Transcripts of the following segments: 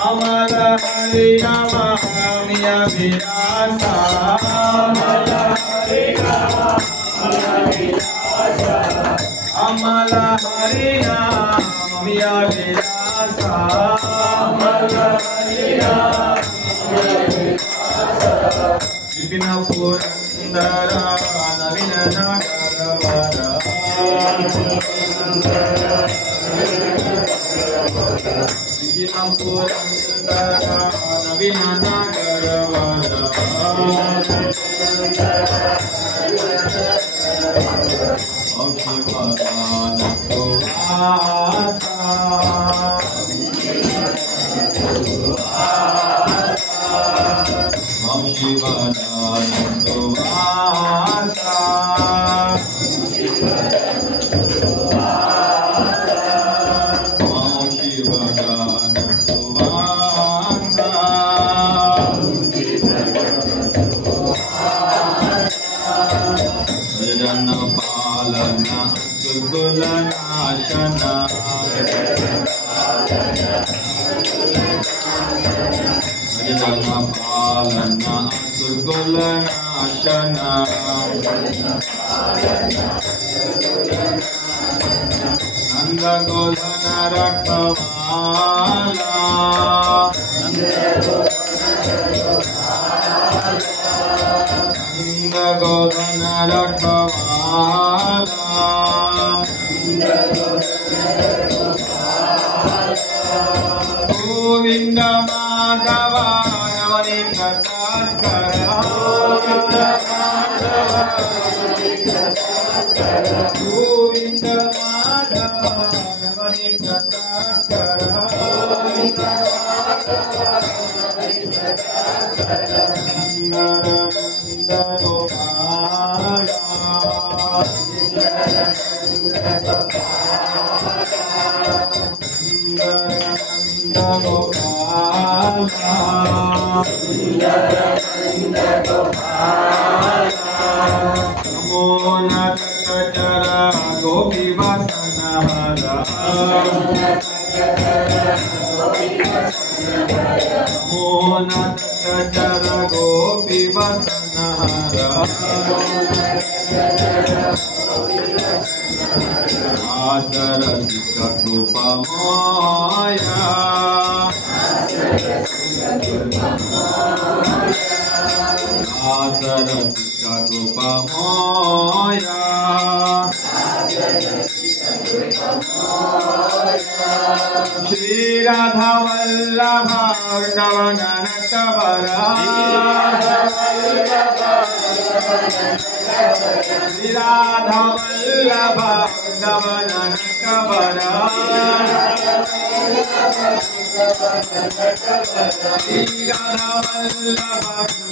आम्हाला हरि नामामिया विलासा आम्हाला हरि नामामिया विलासा विपिन पुरंदर नवीन नगरवर विपिन पुरंदर नवीन नगरवर भक्तिपदान नंद गोधन रखवाला नंद गोधन रखवाला गोविंद माधव नवनीत गोविंद माधव नवनीत गोपी वसनहरा मोहन चर गोपी वसनहरा आदरसिक कृपमाया आदरसिक कृपमाया श्री राधा वल्लभ नटवरा श्री राधा वल्लभ नटवरा श्री राधा वल्लभ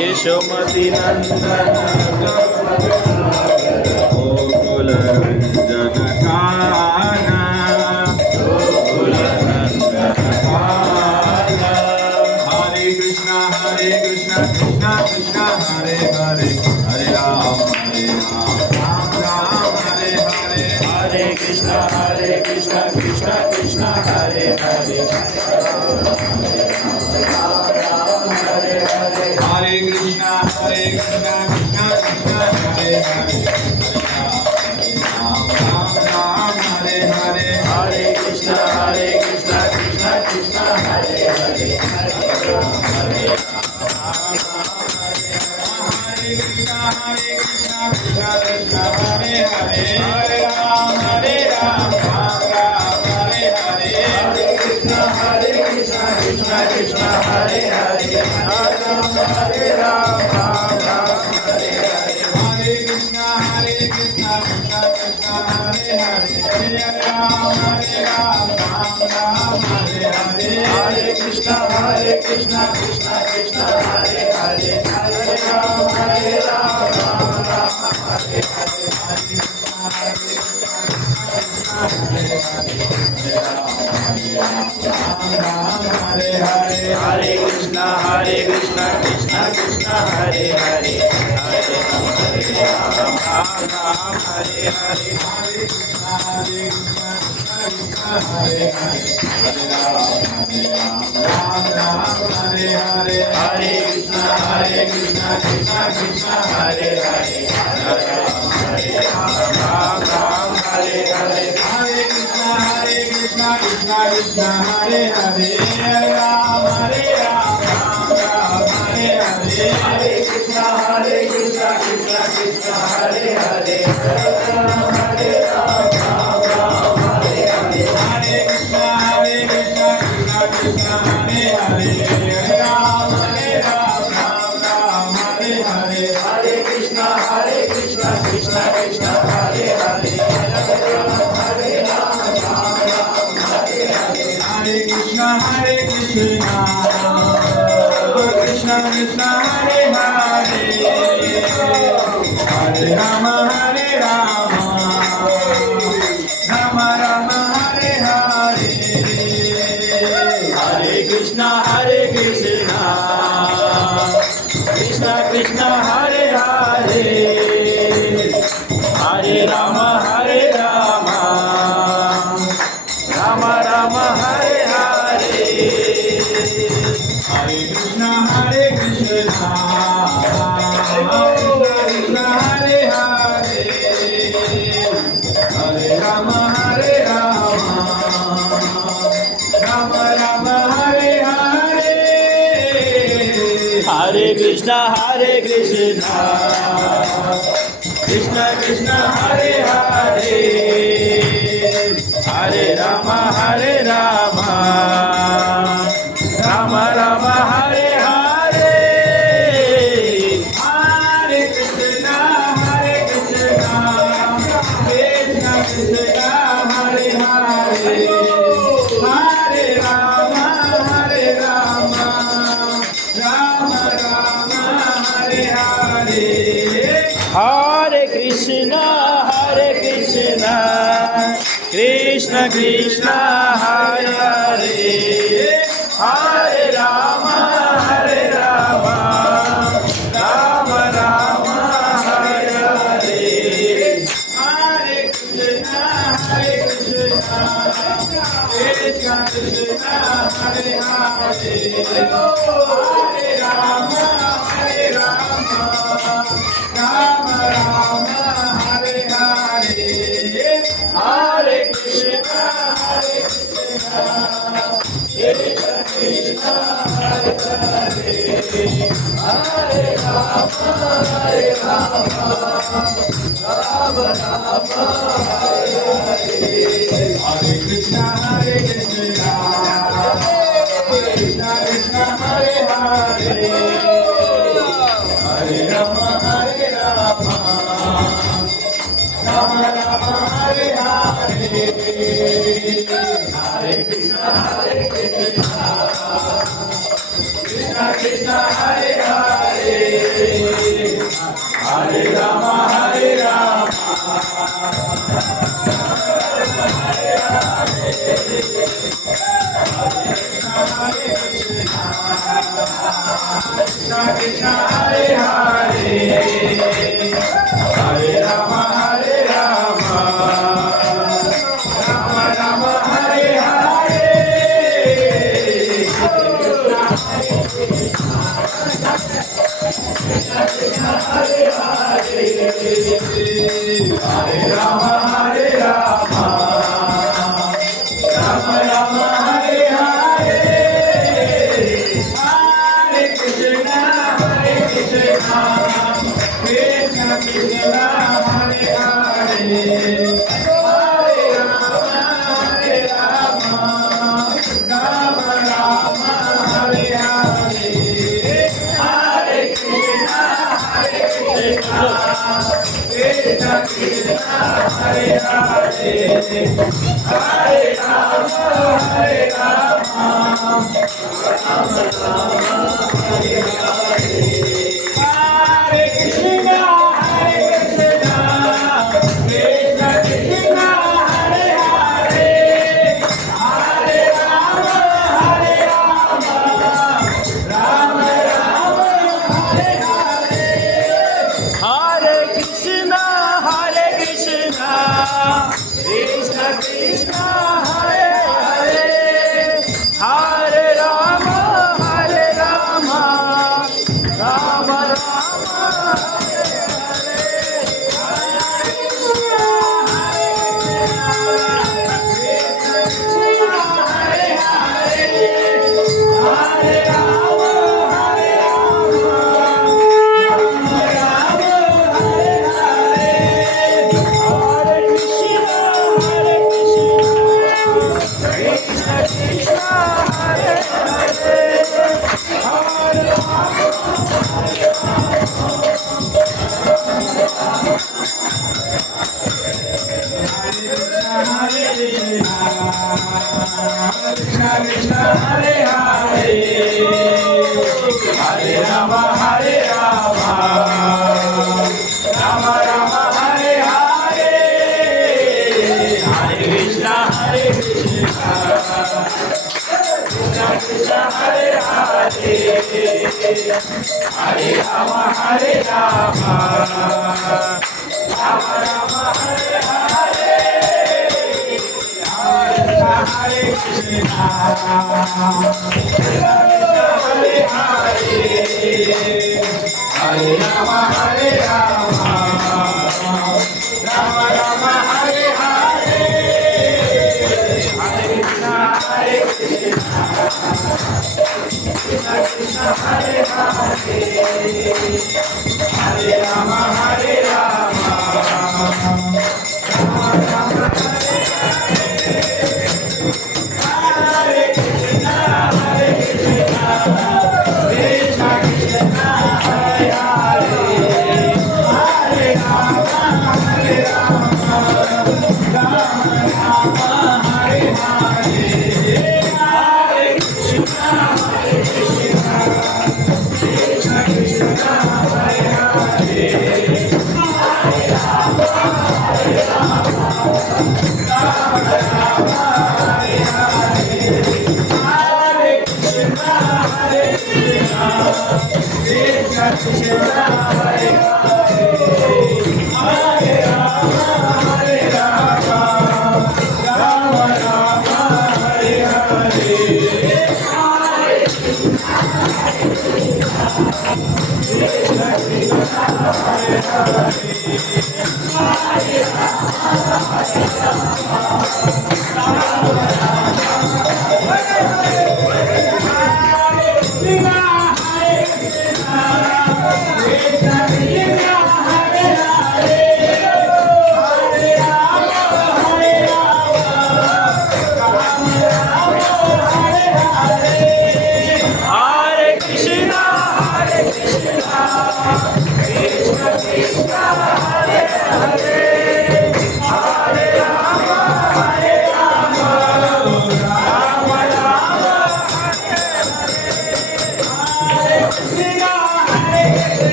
यशोमती नंदन गोकुल रंजन काना गोकुल रंजन काना हरे Krishna Krishna Krishna Hare Hare Hare Ram Ram Ram Hare Hare Hare Krishna Krishna Krishna Hare Hare Hare Krishna Krishna Krishna Hare Hare Ram Ram Hare Hare Hare Hare Ram Ram Ram Hare Hare Hare Krishna, Krishna Krishna, Hare Hare, Hare Ram, Ram Hare Hare. Hare Krishna Krishna Krishna Hare Hare Hare Ram Ram Hare Hare Hare Krishna Krishna Krishna Hare Hare Hare Ram Ram Hare Hare Hare Krishna Krishna Krishna Hare Hare Hare Ram Ram Hare Hare Hare Krishna, Krishna Krishna, Hare Hare, Hare Ram, Ram Hare Hare. Hare Krishna Krishna Krishna Hare Hare Hare Ram Ram Hare Hare Hare Krishna, Krishna Krishna, Hare Hare, Hare Ram, Ram Hare Hare. Hare Krishna Krishna Krishna Hare Hare Hare Ram Hare Krishna, Krishna Krishna, Hare Hare, Hare Rama, Rama Rama, Hare Hare. Hare Krishna Krishna Krishna Hare Hare Hare Rama Rama Rama Hare Hare Hare Krishna, Krishna Hare Hare, Hare Rama, Rama Rama, Hare Hare. Hare Krishna Krishna Krishna Hare Hare Hare Rama Rama Rama Hare Hare Hare Krishna, Krishna Krishna, Hare Hare, Hare Rama, Rama Rama, Hare Hare. Hare Krishna Krishna Krishna Hare Hare Hare Rama Rama Rama Hare Hare Hare Krishna, Krishna Krishna, Hare Hare, Hare Rama, Rama Rama, Hare Hare. Hare Krishna Krishna Krishna Hare Hare Hare Rama Rama Rama Hare Hare Hare Krishna, Krishna Krishna, Hare Hare, Hare Rama, Rama Rama, Hare Hare. Hare Krishna, Krishna Krishna, Hare Hare, Hare Rama, Krishna Krishna, Hare Hare, Hare Rama, Rama Rama, Hare Hare. Hare Rama, Rama Rama, Hare Hare. Hare Krishna, Krishna Krishna, Hare Hare, Hare Rama, Rama Rama, Hare Hare. Hare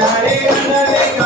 Hare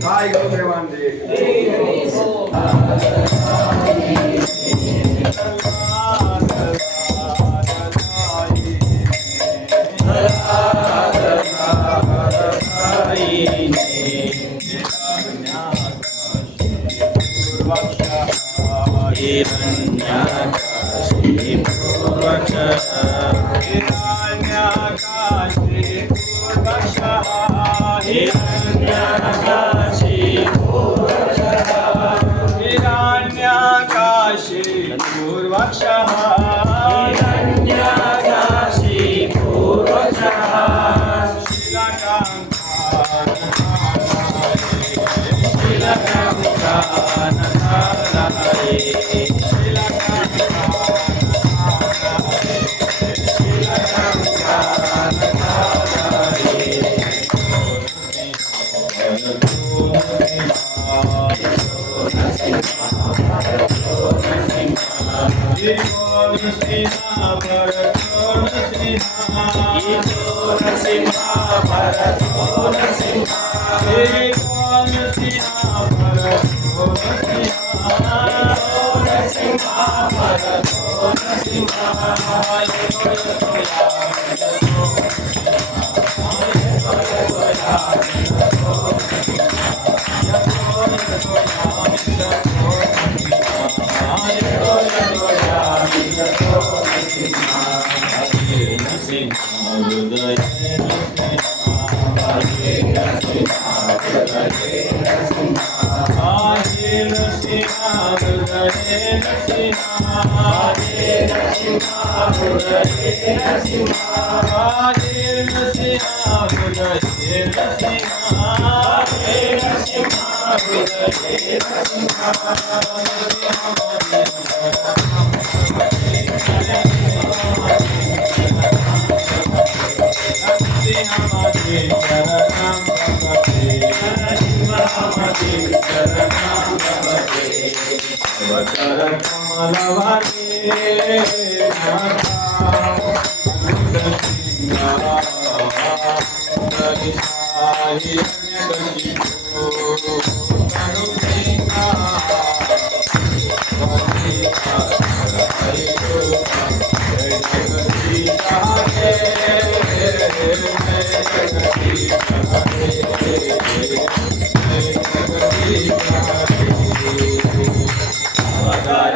काय गौरवांदे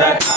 Jai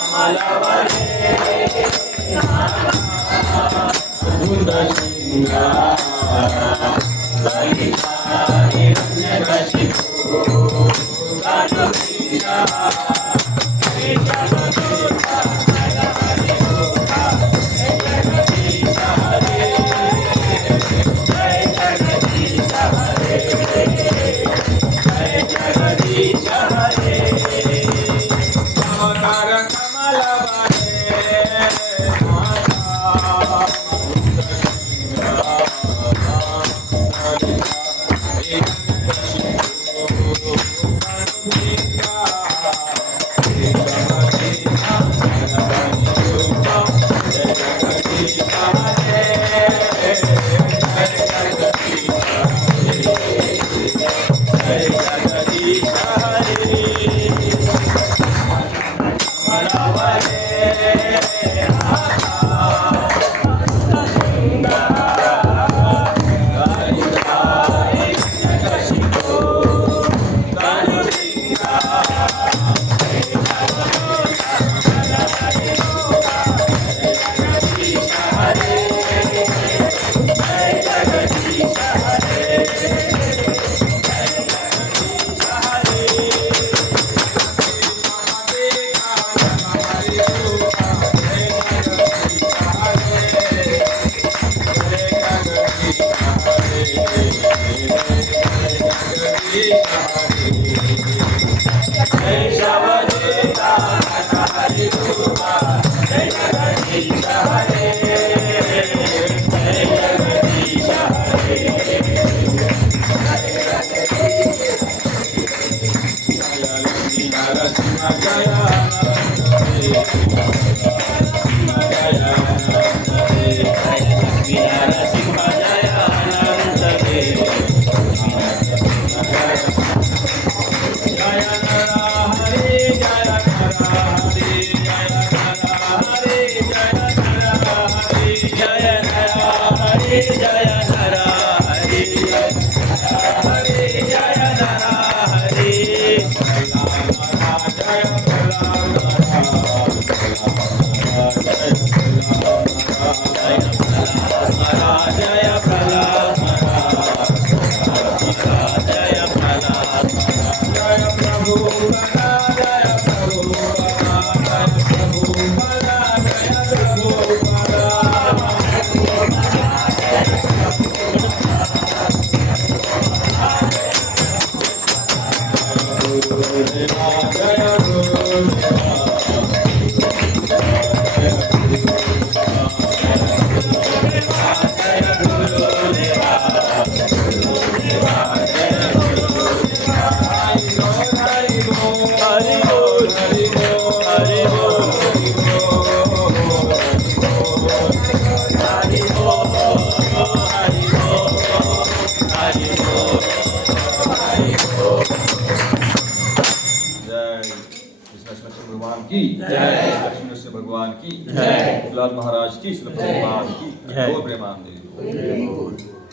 भगवान की जय। लाल महाराज की श्री भगवान की। जय प्रेमानंद।